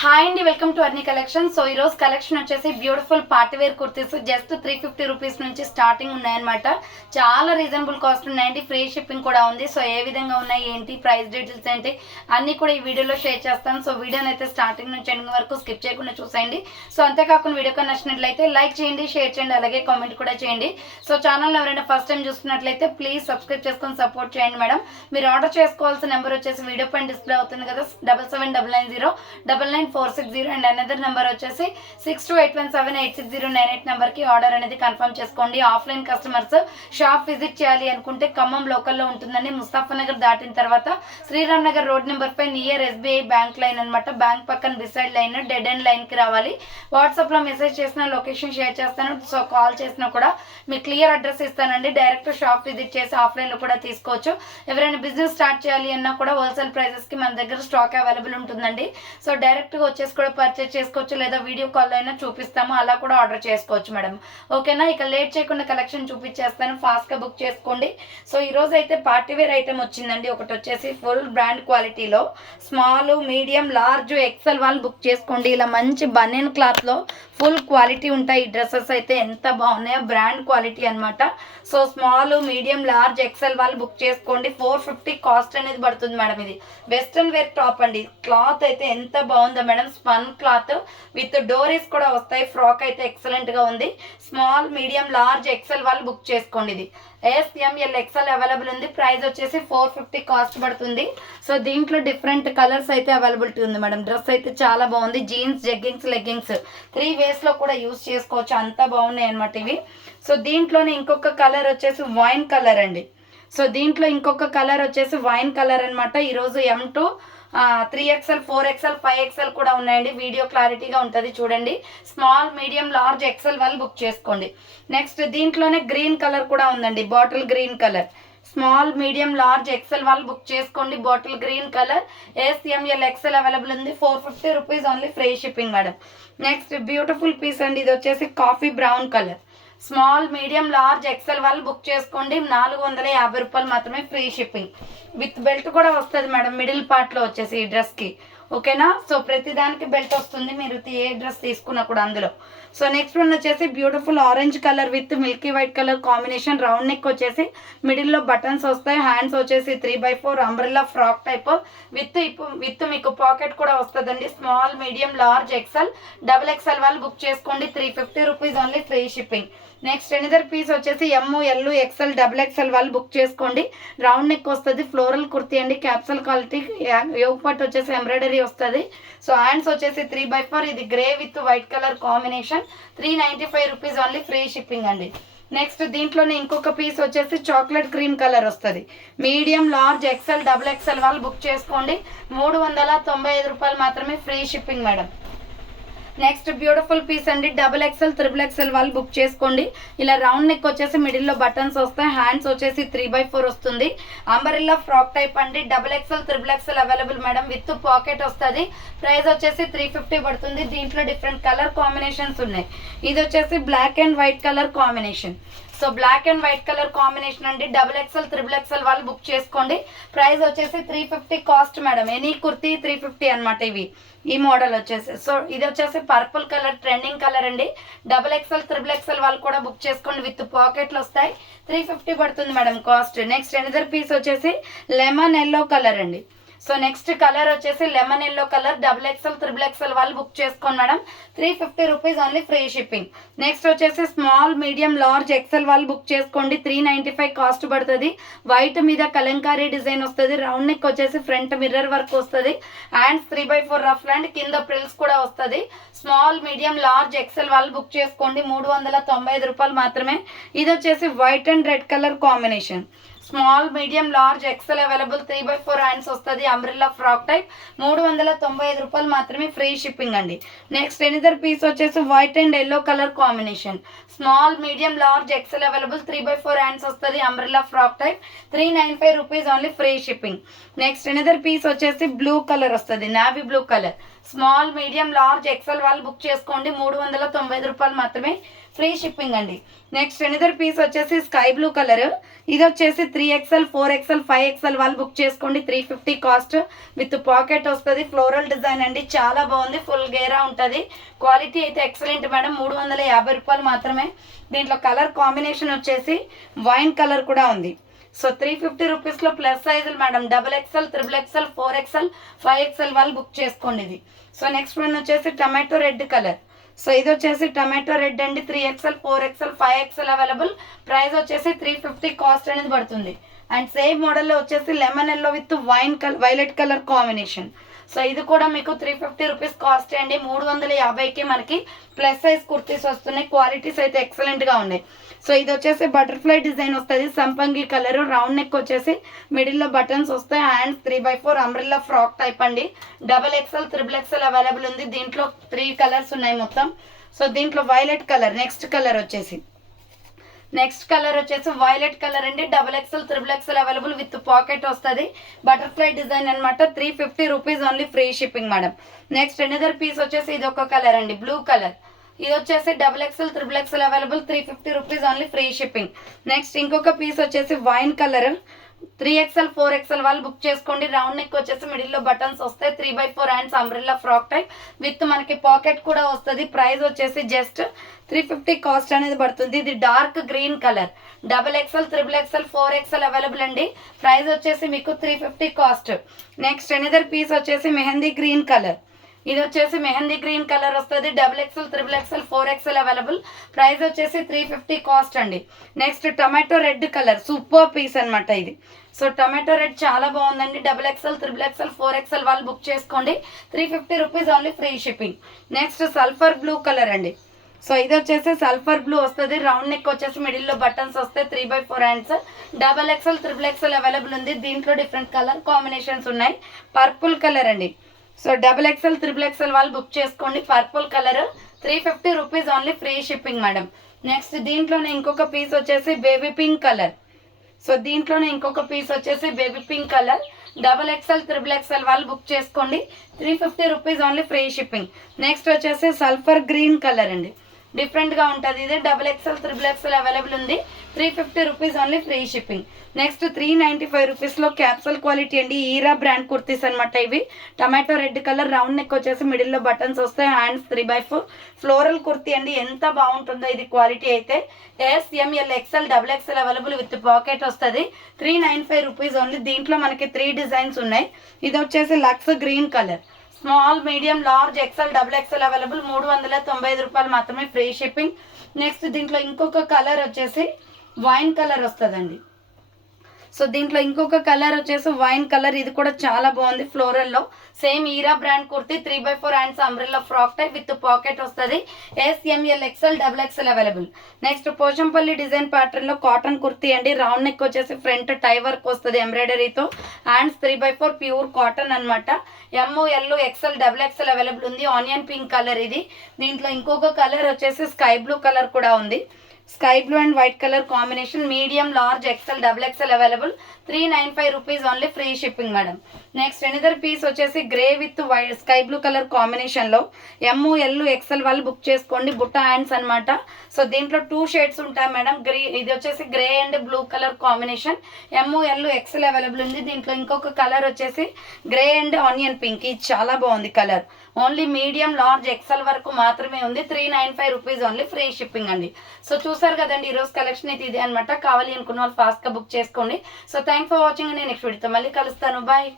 Hi అండి, welcome to Arni collection. సో ఈ రోజు కలెక్షన్ వచ్చేసి beautiful party wear kurtis just 350 rupees నుంచి స్టార్టింగ్ ఉన్నాయన్నమాట. చాలా రీజనబుల్ కాస్ట్ ఉన్నాయండి, ఫ్రీ షిప్పింగ్ కూడా ఉంది. సో ఏ విధంగా ఉన్నాయి, ఏంటి ప్రైస్ డీటెయిల్స్ ఏంటి అన్నీ కూడా ఈ వీడియోలో షేర్ చేస్తాను. సో వీడియోని అయితే స్టార్టింగ్ నుంచి ఎండింగ్ వరకు స్కిప్ చేయకుండా చూసేయండి. సో అంతేకాకుండా వీడియోకి నచ్చినట్లయితే లైక్ చేయండి, షేర్ చేయండి, అలాగే కామెంట్ కూడా చేయండి. సో ఛానల్ ఎవరైనా ఫస్ట్ టైం చూస్తున్నట్లయితే ప్లీజ్ సబ్స్క్రైబ్ చేసుకొని సపోర్ట్ చేయండి మేడం. మీరు ఆర్డర్ చేసుకోవాల్సిన నెంబర్ వచ్చేసి వీడియో పైన డిస్ప్లే అవుతుంది కదా, 7799099460 అండ్ అనదర్ నెంబర్ వచ్చేసి 6281786098 నెంబర్కి ఆర్డర్ అనేది కన్ఫర్మ్ చేసుకోండి. ఆఫ్లైన్ కస్టమర్స్ షాప్ విజిట్ చేయాలి అనుకుంటే ఖమ్మం లోకల్లో ఉంటుందండి. ముస్తాఫానగర్ దాటిన తర్వాత Sriram Nagar road number 5 near SBI bank line అనమాట. బ్యాంక్ పక్కన బిసైడ్ లైన్ డెడ్ ఎండ్ లైన్కి రావాలి. వాట్సాప్లో మెసేజ్ చేసిన లొకేషన్ షేర్ చేస్తాను. సో కాల్ చేసినా కూడా మీకు క్లియర్ అడ్రస్ ఇస్తానండి. డైరెక్ట్ షాప్ విజిట్ చేసి ఆఫ్లైన్లో కూడా తీసుకోవచ్చు. ఎవరైనా బిజినెస్ స్టార్ట్ చేయాలి అన్నా కూడా హోల్సేల్ ప్రైజెస్కి మన దగ్గర స్టాక్ అవైలబుల్ ఉంటుందండి. సో డైరెక్ట్గా వచ్చేసి కూడా పర్చేస్ చేసుకోవచ్చు, లేదా వీడియో కాల్ అయినా చూపిస్తాము, అలా కూడా ఆర్డర్ చేసుకోవచ్చు మేడం. ఓకేనా, ఇక లేట్ చేయకుండా కలెక్షన్ చూపించేస్తాను, ఫాస్ట్గా బుక్ చేసుకోండి. సో ఈరోజు అయితే పార్టీ వేర్ ఐటమ్ వచ్చిందండి. ఒకటి వచ్చేసి ఫుల్ బ్రాండ్ క్వాలిటీలో స్మాల్, మీడియం, లార్జ్, ఎక్సెల్ వాళ్ళు బుక్ చేసుకోండి. ఇలా మంచి బనియన్ క్లాత్లో ఫుల్ క్వాలిటీ ఉంటాయి. ఈ డ్రెస్సెస్ అయితే ఎంత బాగున్నాయో, బ్రాండ్ క్వాలిటీ అనమాట. So small, medium, large, XL వాళ్ళు బుక్ చేసుకోండి. 450 కాస్ట్ అనేది పడుతుంది మేడం. ఇది వెస్ట్రన్ వేర్ టాప్ అండి. క్లాత్ అయితే ఎంత బాగుందో madam, spun cloth with doris కూడా వస్తాయి. ఫ్రాక్ అయితే ఎక్సలెంట్ గా ఉంది. స్మాల్, మీడియం, లార్జ్, ఎక్సెల్ వాళ్ళు బుక్ చేసుకోండి. ఇది SML XL అవైలబుల్ ఉంది. ప్రైస్ వచ్చేసి 450 కాస్ట్ పడుతుంది. సో దీంట్లో డిఫరెంట్ కలర్స్ అయితే అవైలబిలిటీ ఉంది మేడం. డ్రెస్ అయితే చాలా బాగుంది. జీన్స్, జెగ్గింగ్స్, లెగ్గింగ్స్ 3 వేస్లో కూడా యూస్ చేసుకోవచ్చు. అంతా బాగున్నాయి అనమాట ఇవి. సో దీంట్లోనే ఇంకొక కలర్ వచ్చేసి వైన్ కలర్ అండి. సో దీంట్లో ఇంకొక కలర్ వచ్చేసి వైన్ కలర్ అనమాట. ఈరోజు M2 3XL, 4XL, 5XL కూడా ఉన్నాయండి. వీడియో క్లారిటీగా ఉంటుంది చూడండి. స్మాల్, మీడియం, లార్జ్, ఎక్సెల్ వాళ్ళు బుక్ చేసుకోండి. నెక్స్ట్ దీంట్లోనే గ్రీన్ కలర్ కూడా ఉందండి, bottle green colour. Small, medium, large, XL వాళ్ళు బుక్ చేసుకోండి. Bottle green colour SML XL available ఉంది. 450 rupees only, free shipping madam. Next beautiful piece అండి. ఇది వచ్చేసి coffee brown colour. Small, medium, large, XL వాళ్ళు book చేసుకోండి. 450 రూపాయలు మాత్రమే, ఫ్రీ షిప్పింగ్. విత్ బెల్ట్ కూడా వస్తుంది మేడం, మిడిల్ పార్ట్లో వచ్చేసి ఈ డ్రెస్కి. ఓకేనా, సో ప్రతిదానికి బెల్ట్ వస్తుంది, మీరు ఏ డ్రెస్ తీసుకున్నా కూడా అందులో. సో నెక్స్ట్ వన్ వచ్చేసి beautiful orange colour with milky white colour combination. Round neck వచ్చేసి మిడిల్లో బటన్స్ వస్తాయి. హ్యాండ్స్ వచ్చేసి 3x4 umbrella frock type with మీకు పాకెట్ కూడా వస్తుందండి. Small, medium, large, XL, XXL వాళ్ళు బుక్ చేసుకోండి. 350 rupees only, free shipping. Next another piece వచ్చేసి ML, XL, XXL వాళ్ళు బుక్ చేసుకోండి. రౌండ్ నెక్ వస్తుంది, ఫ్లోరల్ కుర్తీ అండి, క్యాప్సల్ క్వాలిటీ. యోగ్ పట్ వచ్చేసి ఎంబ్రాయిడరీ వస్తుంది. సో హ్యాండ్స్ వచ్చేసి 3x4. ఇది grey with white colour combination. 395 rupees only, free shipping అండి. నెక్స్ట్ దీంట్లోనే ఇంకొక పీస్ వచ్చేసి చాక్లెట్ క్రీమ్ కలర్ వస్తుంది. మీడియం, లార్జ్, XL, XXL వాళ్ళు బుక్ చేసుకోండి. 395 రూపాయలు మాత్రమే, free shipping madam. Next beautiful piece అండి, XXL, XXL వాళ్ళు బుక్ చేసుకోండి. ఇలా రౌండ్ నెక్ వచ్చేసి మిడిల్లో బటన్స్ వస్తాయి. హ్యాండ్స్ వచ్చేసి 3x4 వస్తుంది. అంబరిల్లా ఫ్రాక్ టైప్ అండి. XXL, XXL available madam, with pocket వస్తుంది. ప్రైస్ వచ్చేసి 350 పడుతుంది. దీంట్లో డిఫరెంట్ కలర్ కాంబినేషన్స్ ఉన్నాయి. ఇది వచ్చేసి black and white colour combination. So black and white colour combination అండి. XXL, XXL వాళ్ళు బుక్ చేసుకోండి. ప్రైస్ వచ్చేసి 350 కాస్ట్ మేడం. ఎనీ కుర్తీ 350 అనమాట ఇవి. ఈ మోడల్ వచ్చేసి, సో ఇది వచ్చేసి పర్పుల్ కలర్, ట్రెండింగ్ కలర్ అండి. XXL, XXL వాళ్ళు కూడా బుక్ చేసుకోండి. విత్ పాకెట్లు వస్తాయి. 350 పడుతుంది madam cost. Next another piece వచ్చేసి లెమన్ ఎల్లో కలర్ అండి. సో నెక్స్ట్ కలర్ వచ్చేసి lemon yellow colour. XXL, XXL వాళ్ళు బుక్ చేసుకోండి madam. 350 rupees only, free shipping. Next వచ్చేసి స్మాల్, మీడియం, లార్జ్, ఎక్సెల్ వాళ్ళు బుక్ చేసుకోండి. 395 కాస్ట్ పడుతుంది. వైట్ మీద కలంకారీ డిజైన్ వస్తుంది. రౌండ్ నెక్ వచ్చేసి ఫ్రంట్ మిర్రర్ వర్క్ వస్తుంది. హ్యాండ్స్ 3x4 రఫ్ హ్యాండ్, కింద ప్రిల్స్ కూడా వస్తుంది. స్మాల్, మీడియం, లార్జ్, ఎక్సెల్ వాళ్ళు బుక్ చేసుకోండి. 395 రూపాయలు మాత్రమే. ఇది వచ్చేసి white and red colour combination. Small, medium, large, XL available. 3x4 hands వస్తుంది. Umbrella frock type. 395 రూపాయలు మాత్రమే, ఫ్రీ షిప్పింగ్ అండి. నెక్స్ట్ ఎనదర్ పీస్ వచ్చేసి white and yellow colour combination. Small, medium, large, XL available. 3x4 hands వస్తుంది. Umbrella frock type. 395 rupees only, free shipping. Next another piece వచ్చేసి blue colour వస్తుంది, navy blue colour. Small, medium, large, XL వాళ్ళు book చేసుకోండి. 395 రూపాయలు మాత్రమే, free shipping అండి. Next another piece వచ్చేసి sky blue colour. ఇది వచ్చేసి 3XL 4XL 5XL వాళ్ళు బుక్ చేసుకోండి. 350 కాస్ట్ విత్ పాకెట్ వస్తుంది. ఫ్లోరల్ డిజైన్ అండి, చాలా బాగుంది. ఫుల్ గేరా ఉంటుంది. క్వాలిటీ అయితే ఎక్సలెంట్ మేడం. 350 రూపాయలు మాత్రమే. దీంట్లో కలర్ కాంబినేషన్ వచ్చేసి వైన్ కలర్ కూడా ఉంది. సో 350 రూపీస్లో ప్లస్ సైజులు madam. XXL, XXL, 4XL, 5XL వాళ్ళు బుక్ చేసుకోండి ఇది. సో నెక్స్ట్ వన్ వచ్చేసి టమాటో రెడ్ కలర్. సో ఇది వచ్చేసి టమాటో రెడ్ అండి. 3XL, 4XL, 5XL available. Price వచ్చేసి 350 కాస్ట్ అనేది పడుతుంది. అండ్ సేమ్ మోడల్లో వచ్చేసి lemon yellow with violet colour combination. So ఇది కూడా మీకు 350 రూపీస్ కాస్ట్ అండి. 350కి మనకి ప్లస్ సైజ్ కుర్తీస్ వస్తున్నాయి. క్వాలిటీస్ అయితే ఎక్సలెంట్గా ఉన్నాయి. సో ఇది వచ్చేసి బటర్ఫ్లై డిజైన్ వస్తుంది. సంపంగి కలర్, రౌండ్ నెక్ వచ్చేసి మిడిల్లో బటన్స్ వస్తాయి. Hands 3x4 umbrella frock type అండి. XXL, XXL అవైలబుల్ ఉంది. దీంట్లో 3 కలర్స్ ఉన్నాయి మొత్తం. సో దీంట్లో వైలెట్ కలర్ నెక్స్ట్ కలర్ వచ్చేసి వైలెట్ కలర్ అండి. XXL, XXL available with pocket వస్తుంది. బటర్ఫ్లై డిజైన్ అనమాట. 350 rupees only, free shipping madam. Next another piece వచ్చేసి ఇది ఒక కలర్ అండి, బ్లూ కలర్. ఇది వచ్చేసి XXL, XXL available. 350 rupees only, free shipping. Next ఇంకొక పీస్ వచ్చేసి వైన్ కలర్. 3XL, 4XL వాళ్ళు బుక్ చేసుకోండి. రౌండ్ నెక్ వచ్చేసి మిడిల్లో బటన్స్ వస్తాయి. 3x4 hands umbrella frock type with మనకి పాకెట్ కూడా వస్తుంది. ప్రైస్ వచ్చేసి జస్ట్ 350 కాస్ట్ అనేది పడుతుంది. ఇది dark green colour. XXL, XXL, 4XL available అండి. ప్రైస్ వచ్చేసి మీకు 350 కాస్ట్. నెక్స్ట్ ఎనదర్ పీస్ వచ్చేసి మెహందీ గ్రీన్ కలర్. ఇది వచ్చేసి మెహందీ గ్రీన్ కలర్ వస్తుంది. XXL, XXL, 4XL available. Price వచ్చేసి 350 కాస్ట్ అండి. Next tomato red colour, super piece అనమాట ఇది. సో టమాటో రెడ్ చాలా బాగుందండి. XXL, XXL, 4XL వాళ్ళు బుక్ చేసుకోండి. 350 rupees only, free shipping. Next sulphur blue colour అండి. సో ఇది వచ్చేసి సల్ఫర్ బ్లూ వస్తుంది. రౌండ్ నెక్ వచ్చేసి మిడిల్లో బటన్స్ వస్తాయి. 3x4 hands. XXL, XXL available ఉంది. దీంట్లో డిఫరెంట్ కలర్ కాంబినేషన్స్ ఉన్నాయి. పర్పుల్ కలర్ అండి. సో XXL, XXL వాళ్ళు బుక్ చేసుకోండి. Purple colour 350 rupees only, free shipping madam. Next దీంట్లోనే ఇంకొక పీస్ వచ్చేసి baby pink colour. XXL, XXL వాళ్ళు బుక్ చేసుకోండి. 350 rupees only, free shipping. Next వచ్చేసి సల్ఫర్ గ్రీన్ కలర్ అండి. డిఫరెంట్గా ఉంటుంది ఇది. XXL, XXL అవైలబుల్ ఉంది. 350 rupees only, free shipping. Next 395 రూపీస్లో క్యాప్సల్ క్వాలిటీ అండి. ఈరా బ్రాండ్ కుర్తీస్ అనమాట ఇవి. Tomato red colour, round neck వచ్చేసి మిడిల్లో బటన్స్ వస్తాయి. హ్యాండ్స్ 3x4 ఫ్లోరల్ కుర్తీ అండి. ఎంత బాగుంటుందో ఇది క్వాలిటీ అయితే. SML, XL, XXL available with pocket వస్తుంది. 395 రూపీస్ ఓన్లీ. దీంట్లో మనకి 3 డిజైన్స్ ఉన్నాయి. ఇది వచ్చేసి lux green colour. Small, medium, large, XL, XXL available. 395 రూపాయలు మాత్రమే, ఫ్రీ షిప్పింగ్. నెక్స్ట్ దీంట్లో ఇంకొక కలర్ వచ్చేసి వైన్ కలర్ వస్తుందండి. సో దీంట్లో ఇంకొక కలర్ వచ్చేసి వైన్ కలర్. ఇది కూడా చాలా బాగుంది ఫ్లోరల్లో. సేమ్ ఈరా brand kurti. 3x4 hands umbrella frock type with pocket వస్తుంది. SML, XL, XXL available. Next Pochampally design pattern లో కాటన్ కుర్తీ అండి. రౌండ్ నెక్ వచ్చేసి ఫ్రంట్ టై వర్క్ వస్తుంది ఎంబ్రాయిడరీతో. హ్యాండ్స్ 3x4 ప్యూర్ కాటన్ అనమాట. ML, XL, XXL అవైలబుల్ ఉంది. ఆనియన్ పింక్ కలర్ ఇది. దీంట్లో ఇంకొక కలర్ వచ్చేసి స్కై బ్లూ కలర్ కూడా ఉంది. Sky blue and white colour combination. Medium, large, XL, XXL available. 395 rupees only, free shipping madam. Next another piece వచ్చేసి grey with white sky blue colour కాంబినేషన్లో. ML, XL వాళ్ళు book చేసుకోండి. బుట్ట hands అనమాట. So దీంట్లో 2 shades ఉంటాయి madam. ఇది వచ్చేసి grey and blue colour combination. ML, XL available ఉంది. దీంట్లో ఇంకొక కలర్ వచ్చేసి గ్రే అండ్ ఆనియన్ పింక్. ఇది చాలా బాగుంది colour. Only medium, large, XL వరకు మాత్రమే ఉంది. 395 రూపీస్ ఓన్లీ, ఫ్రీ షిప్పింగ్ అండి. సో చూసారు కదండి, ఈరోజు కలెక్షన్ అయితే ఇదే అనమాట. కావాలి అనుకున్న వాళ్ళు ఫాస్ట్గా బుక్ చేసుకోండి. So thanks for watching. నేను నెక్స్ట్ వీడియోతో మళ్ళీ కలుస్తాను. బాయ్.